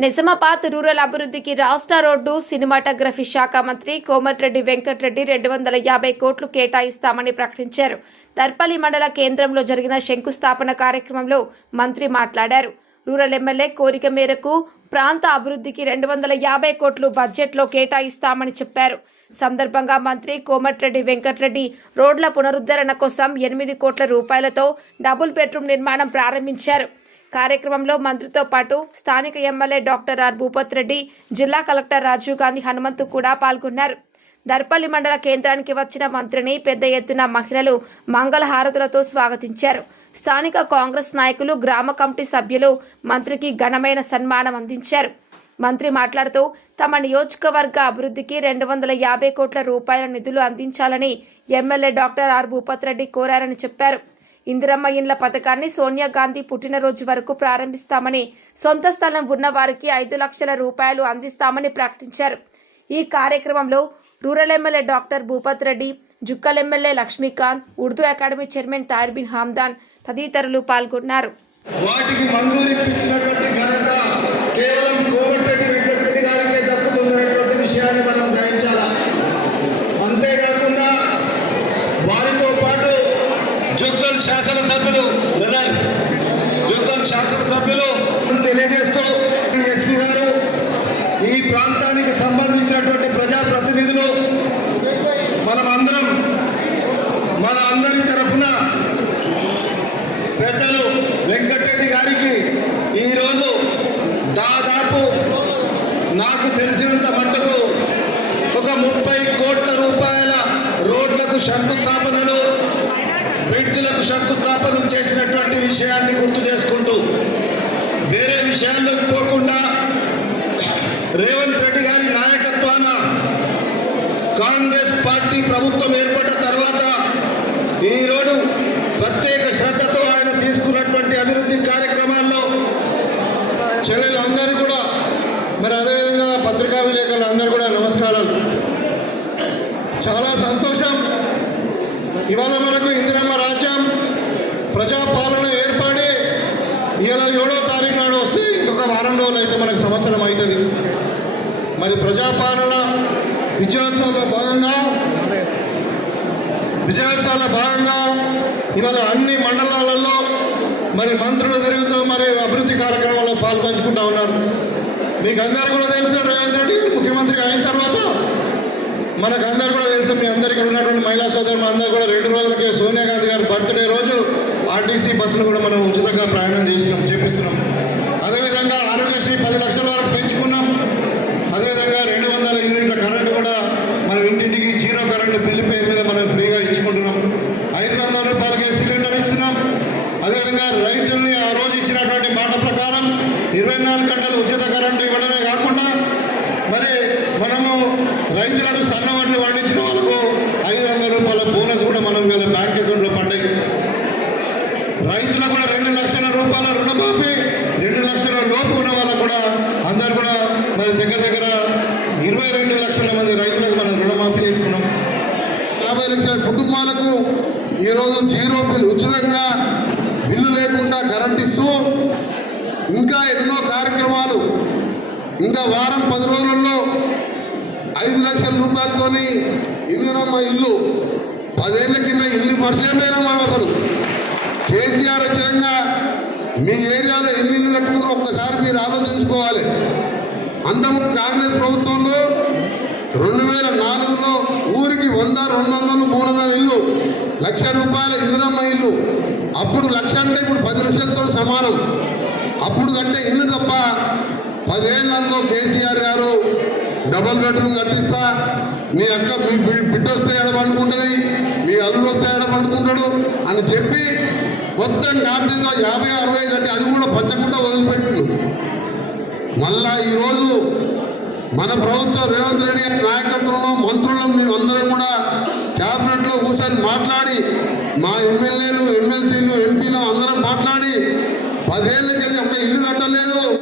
Nizamabad rural అభివృద్ధికి రాష్ట్ర road cinematography శాఖ మంత్రి కోమటిరెడ్డి వెంకటరెడ్డి రెండు వందల యాభై కోట్లు కేటాయిస్తామని ప్రకటించారు. దర్పల్లి మండల కేంద్రంలో జరిగిన శంకుస్థాపన కార్యక్రమంలో మంత్రి మాట్లాడారు. రూరల్ ఎమ్మెల్యే కోరిక మేరకు ప్రాంత అభివృద్ధికి రెండు వందల యాభై కోట్లు బడ్జెట్లో కేటాయిస్తామని చెప్పారు. సందర్భంగా మంత్రి కోమటిరెడ్డి వెంకటరెడ్డి రోడ్ల పునరుద్ధరణ కోసం ఎనిమిది కోట్ల రూపాయలతో డబుల్ బెడ్రూమ్ నిర్మాణం ప్రారంభించారు. కార్యక్రమంలో మంత్రితో పాటు స్థానిక MLA doctor R Bhupath Reddy జిల్లా కలెక్టర్ రాజీవ్ గాంధీ హనుమంతు కూడా పాల్గొన్నారు. దర్పల్లి మండల కేంద్రానికి వచ్చిన మంత్రిని పెద్ద ఎత్తున మహిళలు మంగళహారతులతో స్వాగతించారు. స్థానిక కాంగ్రెస్ నాయకులు గ్రామ కమిటీ సభ్యులు మంత్రికి ఘనమైన సన్మానం అందించారు. మంత్రి మాట్లాడుతూ తమ నియోజకవర్గ అభివృద్ధికి రెండు వందల యాభై కోట్ల రూపాయల నిధులు అందించాలని MLA doctor R Bhupath Reddy కోరారని చెప్పారు. ఇందిరమ్మ ఇండ్ల పథకాన్ని సోనియా గాంధీ పుట్టినరోజు వరకు ప్రారంభిస్తామని సొంత స్థలం ఉన్న వారికి ఐదు లక్షల రూపాయలు అందిస్తామని ప్రకటించారు. ఈ కార్యక్రమంలో rural MLA doctor Bhupath Reddy Jukkal MLA Laxmikanth Urdu academy chairman Tahir bin Hamdan తదితరులు పాల్గొన్నారు. వాటికి మంజూరు ఇప్పించినటువంటి ఘనత కేవలం కోమటిరెడ్డి వెంకటరెడ్డి గారికే దక్కుతుందనేటువంటి విషయాన్ని మనం గ్రహించాలా అంతేకాకుండా వారితో పాటు జోకల్ శాసనసభ్యులు బ్రదర్ జోకల్ శాసనసభ్యులు తెలియజేస్తూ ఎస్సీ గారు ఈ ప్రాంతానికి సంబంధించినటువంటి ప్రజాప్రతినిధులు మనం అందరం మన అందరి తరఫున పెద్దలు వెంకటరెడ్డి గారికి ఈరోజు దాదాపు నాకు తెలిసినంత మట్టుకు ఒక ముప్పై కోట్ల రూపాయల రోడ్లకు శంకుస్థాపనలు బ్రిడ్జ్లకు శంకుస్థాపన చేసినటువంటి విషయాన్ని గుర్తు చేసుకుంటూ వేరే విషయాల్లోకి పోకుండా రేవంత్ రెడ్డి గారి నాయకత్వాన కాంగ్రెస్ పార్టీ ప్రభుత్వం ఏర్పడ్డ తర్వాత ఈరోజు ప్రత్యేక శ్రద్ధతో ఆయన తీసుకున్నటువంటి అభివృద్ధి కార్యక్రమాల్లో చెల్లెలందరూ కూడా మరి అదేవిధంగా పత్రికా విలేకరులు అందరూ కూడా నమస్కారాలు. చాలా సంతోషం ఇవాళ మనకు ఇందిరమ్మ రాజ్యం ప్రజాపాలన ఏర్పడి ఇవాళ ఏడో తారీఖు నాడు వస్తే ఇంకొక వారం రోజులు అయితే మనకు సంవత్సరం అవుతుంది. మరి ప్రజాపాలన విజయోత్సవంలో భాగంగా విజయోత్సవాల భాగంగా ఇవాళ అన్ని మండలాలలో మరి మంత్రులు తిరుగుతూ మరి అభివృద్ధి కార్యక్రమంలో పాల్పంచుకుంటా ఉన్నారు. మీకు అందరు కూడా తెలుసు రేవంత్ రెడ్డి ముఖ్యమంత్రి అయిన తర్వాత మనకు కూడా తెలుసు మీ అందరికీ ఉన్నటువంటి మహిళా సోదరులు అందరూ కూడా రెండు రోజులకే సోనియా గాంధీ గారి బర్త్డే రోజు ఆర్టీసీ బస్సులు కూడా మనం ఉచితంగా ప్రయాణం చేసినాం చేపిస్తున్నాం. అదేవిధంగా ఆరోగ్యశ్రీ పది లక్షల వరకు పెంచుకున్నాం. అదేవిధంగా రెండు వందల యూనిట్ల కరెంటు కూడా మనం ఇంటింటికి జీరో కరెంటు బిల్లు పేరు మీద మనం ఫ్రీగా ఇచ్చుకుంటున్నాం. ఐదు వందల రూపాయలకి సిలిండర్ ఇస్తున్నాం అదేవిధంగా రైతుల్ని ఆ రోజు ఇచ్చినటువంటి మాట ప్రకారం ఇరవై నాలుగు గంటలు ఉచిత కరెంటు ఇవ్వడం రైతులకు సన్న వడ్లు పండించిన వాళ్ళకు ఐదు వందల రూపాయల బోనస్ కూడా మనం వీళ్ళ బ్యాంక్ అకౌంట్లో పడ్డాయి. రైతులకు కూడా రెండు లక్షల రూపాయల రుణమాఫీ రెండు లక్షల లోపు ఉన్న వాళ్ళకు కూడా అందరు కూడా మరి దగ్గర దగ్గర ఇరవై రెండు లక్షల మంది రైతులకు మనం రుణమాఫీ చేసుకున్నాం. యాభై లక్షల కుటుంబాలకు ఈరోజు జీరో బిల్ ఉచితంగా బిల్లు లేకుండా కరెంట్ ఇస్తూ ఇంకా ఎన్నో కార్యక్రమాలు ఇంకా వారం పది రోజుల్లో ఐదు లక్షల రూపాయలతోని ఇందిరమ్మ ఇల్లు. పదేళ్ళ కింద ఇల్లు పరిచయమైన మనం అసలు. కేసీఆర్ వచ్చినాక మీ ఏరియాలో ఎన్ని ఇల్లు కట్టుకున్నారో ఒక్కసారి మీరు ఆలోచించుకోవాలి అంతకు కాంగ్రెస్ ప్రభుత్వంలో రెండు వేల నాలుగులో ఊరికి వంద రెండు వందలు మూడు వందల ఇల్లు లక్ష రూపాయల ఇందిరమ్మ ఇల్లు. అప్పుడు లక్ష అంటే ఇప్పుడు పది లక్షలతో సమానం. అప్పుడు కట్టే ఇల్లు తప్ప పదేళ్ళలో కేసీఆర్ గారు డబల్ బెడ్రూమ్ కట్టిస్తా. మీ అక్క మీ బిడ్డ వస్తే ఎడ మీ అల్లుడు వస్తే ఎడ పండుకుంటాడు? అని చెప్పి మొత్తం కార్తీక యాభై అరవై కట్టి అది కూడా పంచకుండా వదిలిపెట్టిండు మళ్ళా ఈరోజు మన ప్రభుత్వం రేవంత్ రెడ్డి గారి నాయకత్వంలో మంత్రులు మేమందరం కూడా క్యాబినెట్లో కూర్చొని మాట్లాడి మా ఎమ్మెల్యేలు ఎమ్మెల్సీలు ఎంపీలు అందరం మాట్లాడి పదేళ్ళకెళ్ళి ఒక ఇల్లు కట్టలేదు.